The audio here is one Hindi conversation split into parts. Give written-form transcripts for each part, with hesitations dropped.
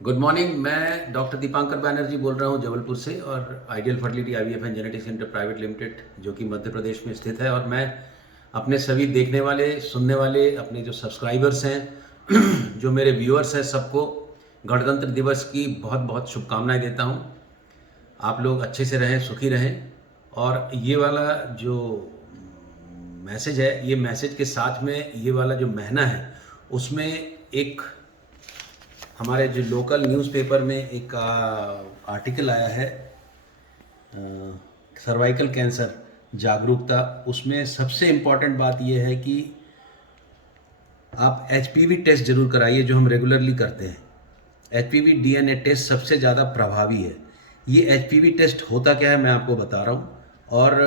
Good morning. मैं डॉक्टर दीपांकर बैनर्जी बोल रहा हूँ जबलपुर से और ideal fertility IVF and genetic centre private limited जो कि मध्य प्रदेश में स्थित है। और मैं अपने सभी देखने वाले सुनने वाले अपने जो सब्सक्राइबर्स हैं जो मेरे व्यूअर्स हैं सबको गणतंत्र दिवस की बहुत बहुत शुभकामनाएं देता हूँ। आप लोग अच्छे से रहें, सुखी रहें। और ये वाला जो मैसेज है, ये मैसेज के साथ में ये वाला जो महीना है उसमें एक हमारे जो लोकल न्यूज़पेपर में एक आर्टिकल आया है सर्वाइकल कैंसर जागरूकता। उसमें सबसे इम्पॉर्टेंट बात यह है कि आप एचपीवी टेस्ट जरूर कराइए जो हम रेगुलरली करते हैं। एचपीवी डीएनए टेस्ट सबसे ज़्यादा प्रभावी है। ये एचपीवी टेस्ट होता क्या है मैं आपको बता रहा हूँ। और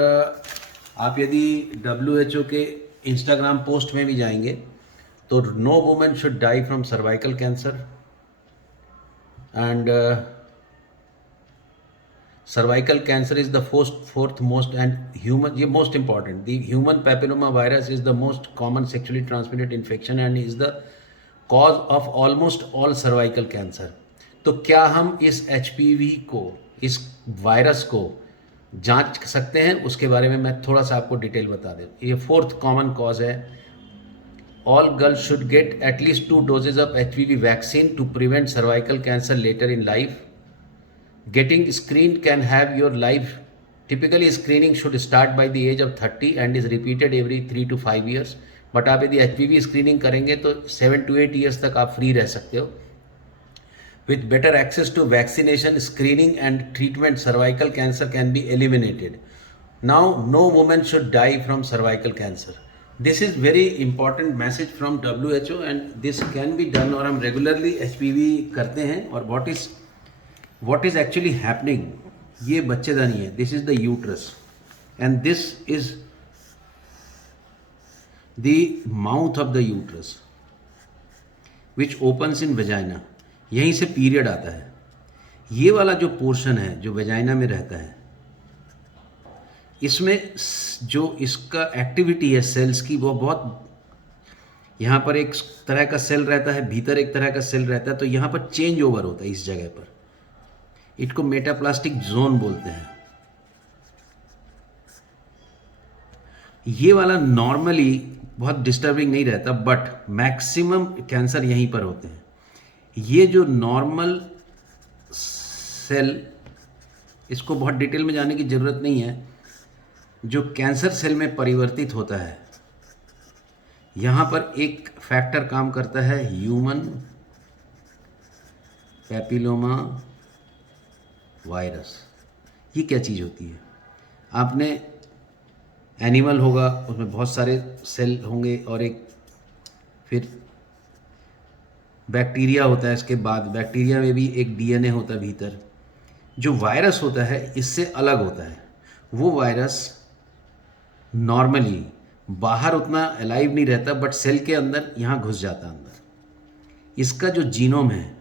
आप यदि WHO के इंस्टाग्राम पोस्ट में भी जाएंगे तो no women should die from cervical cancer and cervical cancer is the fourth most and human, ये most important, the human papilloma virus is the most common sexually transmitted infection and is the cause of almost all cervical cancer। तो क्या हम इस HPV को, इस वायरस को जांच सकते हैं, उसके बारे में मैं थोड़ा सा आपको डिटेल बता दें। ये फोर्थ कॉमन कॉज है। All girls should get at least 2 doses of HPV vaccine to prevent cervical cancer later in life. Getting screened can have your life. Typically screening should start by the age of 30 and is repeated every 3 to 5 years. But आप यदि HPV स्क्रीनिंग करेंगे तो 7 to 8 years तक आप फ्री रह सकते हो। With better access to vaccination, screening and treatment, cervical cancer can be eliminated. Now, no woman should die from cervical cancer. This is very important message from WHO and this can be done। और हम रेगुलरली HPV करते हैं। और what is actually happening, ये बच्चेदानी है। This is the uterus and this is the mouth of the uterus which opens in vagina। यहीं से पीरियड आता है। ये वाला जो पोर्शन है जो वेजाइना में रहता है, इसमें जो इसका एक्टिविटी है सेल्स की वो बहुत, यहाँ पर एक तरह का सेल रहता है, भीतर एक तरह का सेल रहता है, तो यहाँ पर चेंज ओवर होता है इस जगह पर। इसको मेटाप्लास्टिक जोन बोलते हैं। ये वाला नॉर्मली बहुत डिस्टर्बिंग नहीं रहता बट मैक्सिमम कैंसर यहीं पर होते हैं। ये जो नॉर्मल सेल, इसको बहुत डिटेल में जाने की ज़रूरत नहीं है, जो कैंसर सेल में परिवर्तित होता है, यहाँ पर एक फैक्टर काम करता है, ह्यूमन पैपिलोमा वायरस। ये क्या चीज़ होती है? आपने एनिमल होगा, उसमें बहुत सारे सेल होंगे और एक फिर बैक्टीरिया होता है, इसके बाद बैक्टीरिया में भी एक डीएनए होता है भीतर। जो वायरस होता है इससे अलग होता है। वो वायरस नॉर्मली बाहर उतना अलाइव नहीं रहता बट सेल के अंदर यहाँ घुस जाता है अंदर। इसका जो जीनोम है,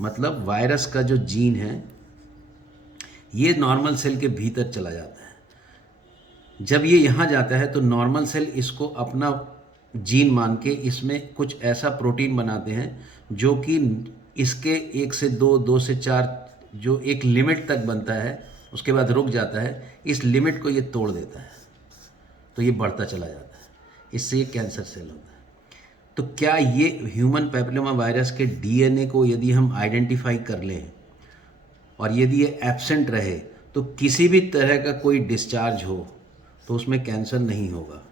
मतलब वायरस का जो जीन है, ये नॉर्मल सेल के भीतर चला जाता है। जब ये यहाँ जाता है तो नॉर्मल सेल इसको अपना जीन मान के इसमें कुछ ऐसा प्रोटीन बनाते हैं जो कि इसके 1 से 2, 2 से 4 जो एक लिमिट तक बनता है, उसके बाद रुक जाता है। इस लिमिट को ये तोड़ देता है तो ये बढ़ता चला जाता है। इससे ये कैंसर सेल होता है। तो क्या ये ह्यूमन पैपिलोमा वायरस के डीएनए को यदि हम आइडेंटिफाई कर लें और यदि ये एब्सेंट रहे तो किसी भी तरह का कोई डिस्चार्ज हो तो उसमें कैंसर नहीं होगा।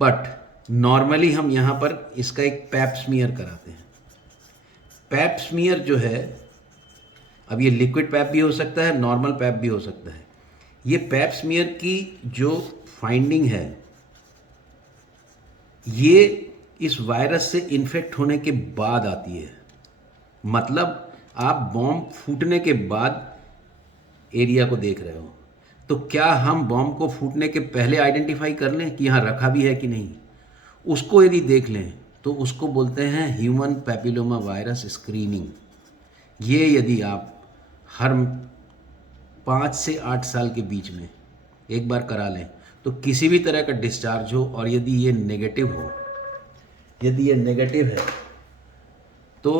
बट नॉर्मली हम यहाँ पर इसका एक पैप स्मीयर कराते हैं। पैप स्मीयर जो है, अब ये लिक्विड पैप भी हो सकता है, नॉर्मल पैप भी हो सकता है। ये पैप स्मीयर की जो फाइंडिंग है, ये इस वायरस से इन्फेक्ट होने के बाद आती है। मतलब आप बॉम्ब फूटने के बाद एरिया को देख रहे हो, तो क्या हम बॉम्ब को फूटने के पहले आइडेंटिफाई कर लें कि यहाँ रखा भी है कि नहीं? उसको यदि देख लें तो उसको बोलते हैं ह्यूमन पैपिलोमा वायरस स्क्रीनिंग। ये यदि आप हर 5 से 8 साल के बीच में एक बार करा लें तो किसी भी तरह का डिस्चार्ज हो और यदि ये नेगेटिव हो, यदि ये नेगेटिव है तो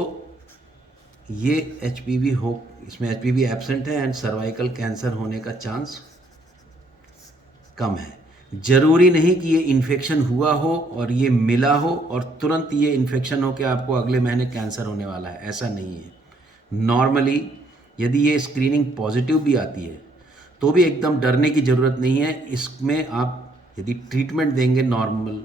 ये HPV हो, इसमें HPV एब्सेंट है एंड सर्वाइकल कैंसर होने का चांस कम है। जरूरी नहीं कि ये इन्फेक्शन हुआ हो और ये मिला हो और तुरंत ये इन्फेक्शन हो कि आपको अगले महीने कैंसर होने वाला है, ऐसा नहीं है। नॉर्मली यदि ये स्क्रीनिंग पॉजिटिव भी आती है तो भी एकदम डरने की ज़रूरत नहीं है। इसमें आप यदि ट्रीटमेंट देंगे नॉर्मल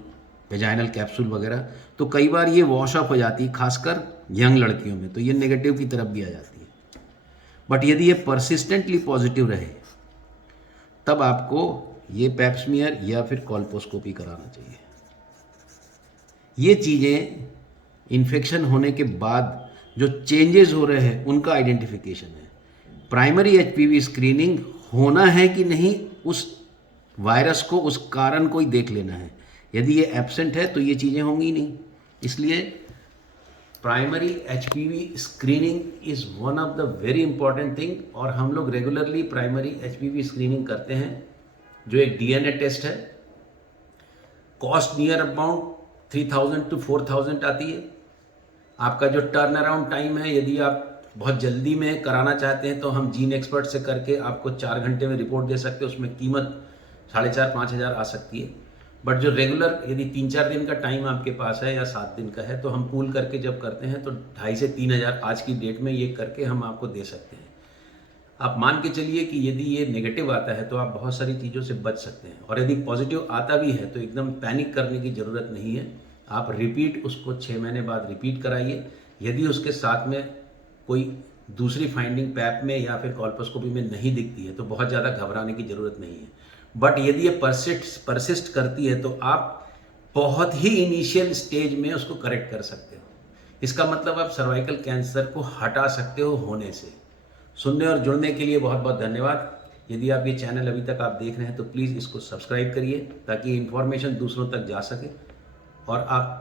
वेजाइनल कैप्सूल वगैरह तो कई बार ये वॉश ऑफ हो जाती है, खासकर यंग लड़कियों में, तो ये नेगेटिव की तरफ भी आ जाती है। बट यदि ये परसिस्टेंटली पॉजिटिव रहे तब आपको ये पैप्समियर या फिर कॉल्पोस्कोपी कराना चाहिए। ये चीज़ें इन्फेक्शन होने के बाद जो चेंजेस हो रहे हैं उनका आइडेंटिफिकेशन है। प्राइमरी HPV स्क्रीनिंग होना है कि नहीं, उस वायरस को, उस कारण को ही देख लेना है। यदि ये एब्सेंट है तो ये चीज़ें होंगी नहीं। इसलिए primary HPV screening is one of the very important thing, और हम लोग रेगुलरली प्राइमरी HPV स्क्रीनिंग करते हैं जो एक DNA टेस्ट है। कॉस्ट नियर अबाउट 3000 to 4000 आती है। आपका जो टर्न अराउंड टाइम है, यदि आप बहुत जल्दी में कराना चाहते हैं तो हम जीन एक्सपर्ट से करके आपको 4 घंटे में रिपोर्ट दे सकते हैं, उसमें कीमत 4,500-5,000 आ सकती है। बट जो रेगुलर यदि 3-4 दिन का टाइम आपके पास है या 7 दिन का है तो हम पूल करके जब करते हैं तो 2,500 से 3,000 आज की डेट में ये करके हम आपको दे सकते हैं। आप मान के चलिए कि यदि ये नेगेटिव आता है तो आप बहुत सारी चीज़ों से बच सकते हैं, और यदि पॉजिटिव आता भी है तो एकदम पैनिक करने की ज़रूरत नहीं है। आप रिपीट उसको 6 महीने बाद रिपीट कराइए। यदि उसके साथ में कोई दूसरी फाइंडिंग पैप में या फिर कॉल्पोस्कोपी में नहीं दिखती है तो बहुत ज़्यादा घबराने की ज़रूरत नहीं है। बट यदि ये परसिस्ट करती है तो आप बहुत ही इनिशियल स्टेज में उसको करेक्ट कर सकते हो। इसका मतलब आप सर्वाइकल कैंसर को हटा सकते हो होने से। सुनने और जुड़ने के लिए बहुत बहुत धन्यवाद। यदि आप ये चैनल अभी तक आप देख रहे हैं तो प्लीज़ इसको सब्सक्राइब करिए ताकि इन्फॉर्मेशन दूसरों तक जा सके, और आप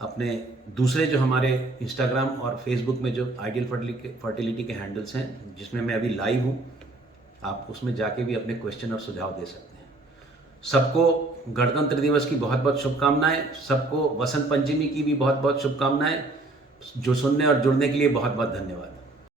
अपने दूसरे जो हमारे इंस्टाग्राम और फेसबुक में जो आइडियल फर्टिलिटी के हैंडल्स हैं जिसमें मैं अभी लाइव हूँ, आप उसमें जाके भी अपने क्वेश्चन और सुझाव दे सकते हैं। सबको गणतंत्र दिवस की बहुत बहुत शुभकामनाएं, सबको वसंत पंचमी की भी बहुत बहुत शुभकामनाएं। जो सुनने और जुड़ने के लिए बहुत बहुत धन्यवाद।